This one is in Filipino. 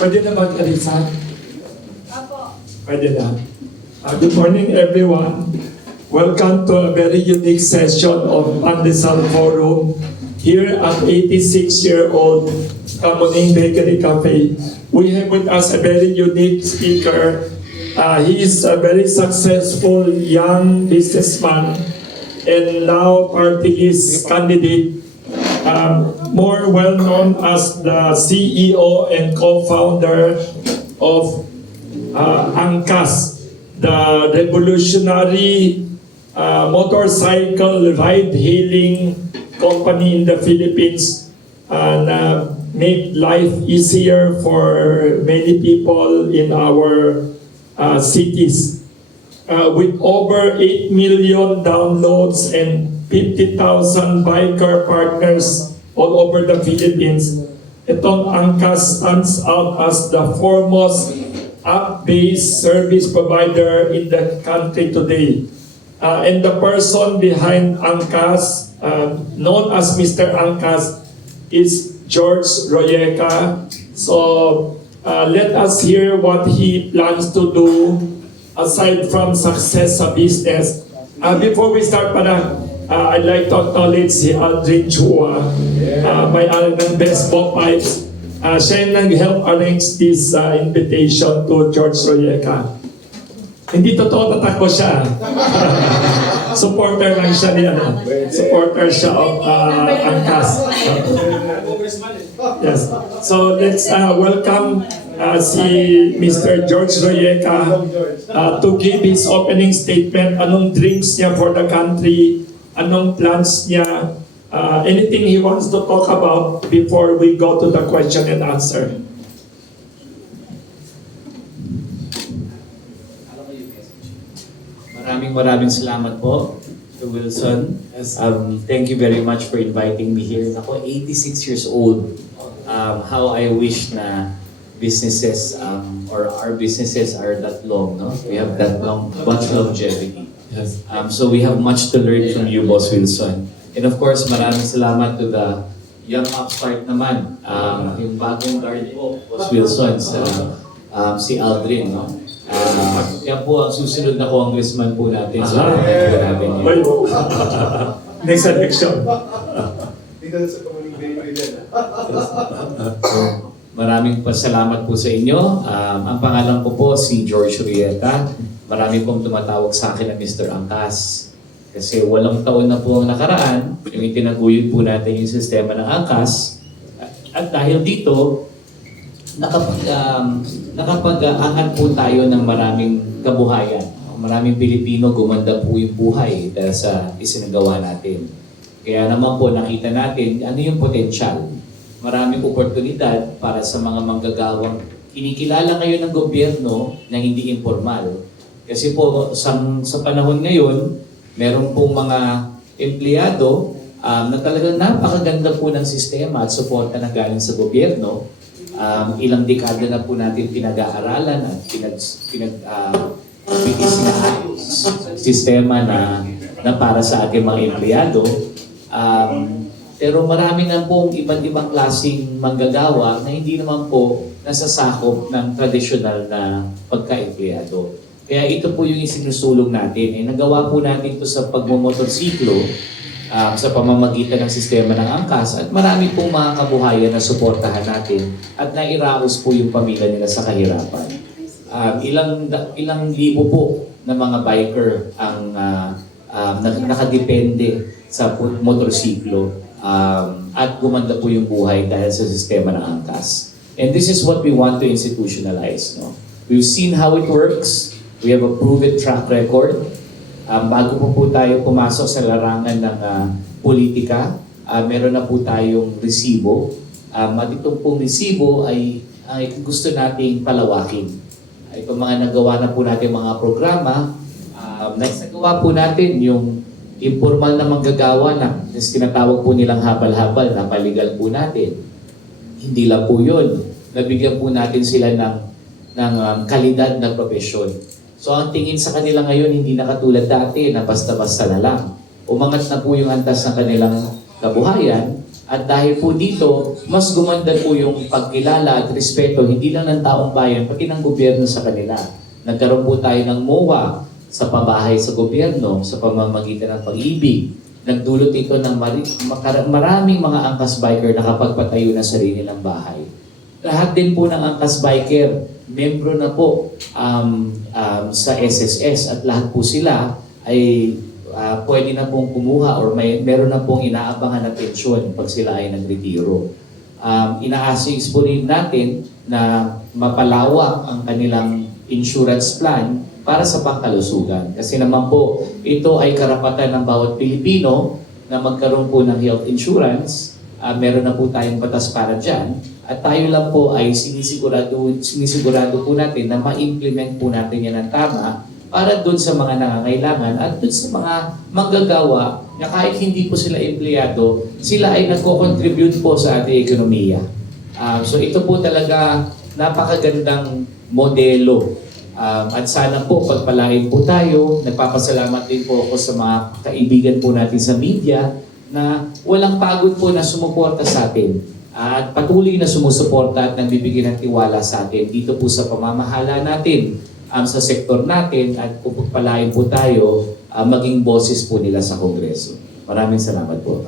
Pwede na ba, Carissa? Apo. Pwede na. Good morning, everyone. Welcome to a very unique session of Pandesal Forum here at 86-year-old Kamuning Bakery Cafe. We have with us a very unique speaker. He is a very successful young businessman and now party list candidate, more well known as the CEO and co-founder of Angkas, the revolutionary motorcycle ride-hailing company in the Philippines, and make life easier for many people in our cities. With over 8 million downloads and 50,000 biker partners all over the Philippines, itong Angkas stands out as the foremost app-based service provider in the country today. And the person behind Angkas, known as Mr. Angkas, is George Royeca. So let us hear what he plans to do aside from success sa business. Before we start I'd like to acknowledge si Aldrin Chua, may-ari ng Best Pop Pipes. Siya yung nag-help arrange this invitation to George Royeca. Hindi totoo, tatakbo siya. Supporter lang siya niya. Supporter siya of Angkas. Yes. So let's welcome si Mr. George Royeca to give his opening statement. Anong dreams niya for the country? Anong plans niya? Anything he wants to talk about before we go to the question and answer. Maraming salamat po to Wilson. Thank you very much for inviting me here. Ako, 86 years old. How I wish na businesses or our businesses are that long, no? We have that much longevity. Yes. So we have much to learn from you, Boss Wilson. And of course, maraming salamat to the young upstart naman. Yung bagong guard po, Boss Wilson, si Aldrin, no? Yan po ang susunod na congressman po natin. So, po natin yun. Next election. Dito sa community din. Maraming pasalamat po sa inyo. Ang pangalan ko po si George Royeca. Marami pong tumatawag sa akin na Mr. Angkas. Kasi 8 taon na po ang nakaraan, yung itinaguyod po natin yung sistema ng Angkas. At dahil dito, nakapag-angat po tayo ng maraming kabuhayan. Maraming Pilipino gumanda po yung buhay dahil sa isinagawa natin. Kaya naman po nakita natin ano yung potensyal. Maraming oportunidad para sa mga manggagawang kinikilala ngayon ng gobyerno na hindi informal. Kasi po sa panahon ngayon, meron pong mga empleyado na talagang napakaganda po ng sistema at suporta na galing sa gobyerno. Ilang dekada na po natin pinag-aaralan at pinag-sinaayos sistema na para sa ating mga empleyado. Pero marami na pong iba't ibang klaseng manggagawa na hindi naman po nasasakop ng tradisyonal na pagka-empleyado. Kaya ito po yung isinusulong natin. Nagawa po natin ito sa pagmumotorsiklo sa pamamagitan ng sistema ng Angkas at marami pong mga kabuhayan na suportahan natin at nairaos po yung pamilya nila sa kahirapan. Ilang libo po na mga biker ang nakadepende sa motorsiklo at gumanda po yung buhay dahil sa sistema ng Angkas. And this is what we want to institutionalize. No? We've seen how it works. We have a proven track record. Bago po tayo pumasok sa larangan ng politika, meron na po tayong resibo. At itong pong resibo ay gusto nating palawakin. Itong mga nagawa na po natin mga programa, nagawa po natin yung informal na manggagawa na tinatawag po nilang habal-habal na paligal po natin. Hindi lang po yun. Nabigyan po natin sila ng kalidad na profesyon. So ang tingin sa kanila ngayon hindi na katulad dati na basta-basta na lang. Umangat na po yung antas ng kanilang kabuhayan At dahil po dito, mas gumanda po yung pagkilala at respeto hindi lang ng taong bayan, pati ng gobyerno sa kanila. Nagkaroon po tayo ng MOA sa pabahay sa gobyerno sa pamamagitan ng pag-ibig. Nagdulot ito ng maraming mga angkas biker na nakapagpatayo ng sarili ng bahay. Lahat din po ng angkas biker, membro na po sa SSS at lahat po sila ay pwede na pong kumuha or meron na pong inaabangan na pensyon pag sila ay nagretiro. Ina-assist po rin natin na mapalawak ang kanilang insurance plan para sa pangkalusugan. Kasi naman po, ito ay karapatan ng bawat Pilipino na magkaroon po ng health insurance. Meron na po tayong batas para dyan. At tayo lang po ay sinisigurado po natin na ma-implement po natin yan ng tama para doon sa mga nangangailangan at doon sa mga manggagawa na kahit hindi po sila empleyado, sila ay nagko-contribute po sa ating ekonomiya. So ito po talaga napakagandang modelo. At sana po pagpalain po tayo. Nagpapasalamat din po ako sa mga kaibigan po natin sa media na walang pagod po na sumuporta sa atin. At patuloy na sumusuporta at nagbibigay ng tiwala sa atin dito po sa pamamahala natin sa sektor natin at pagpalain po tayo maging boses po nila sa Kongreso. Maraming salamat po.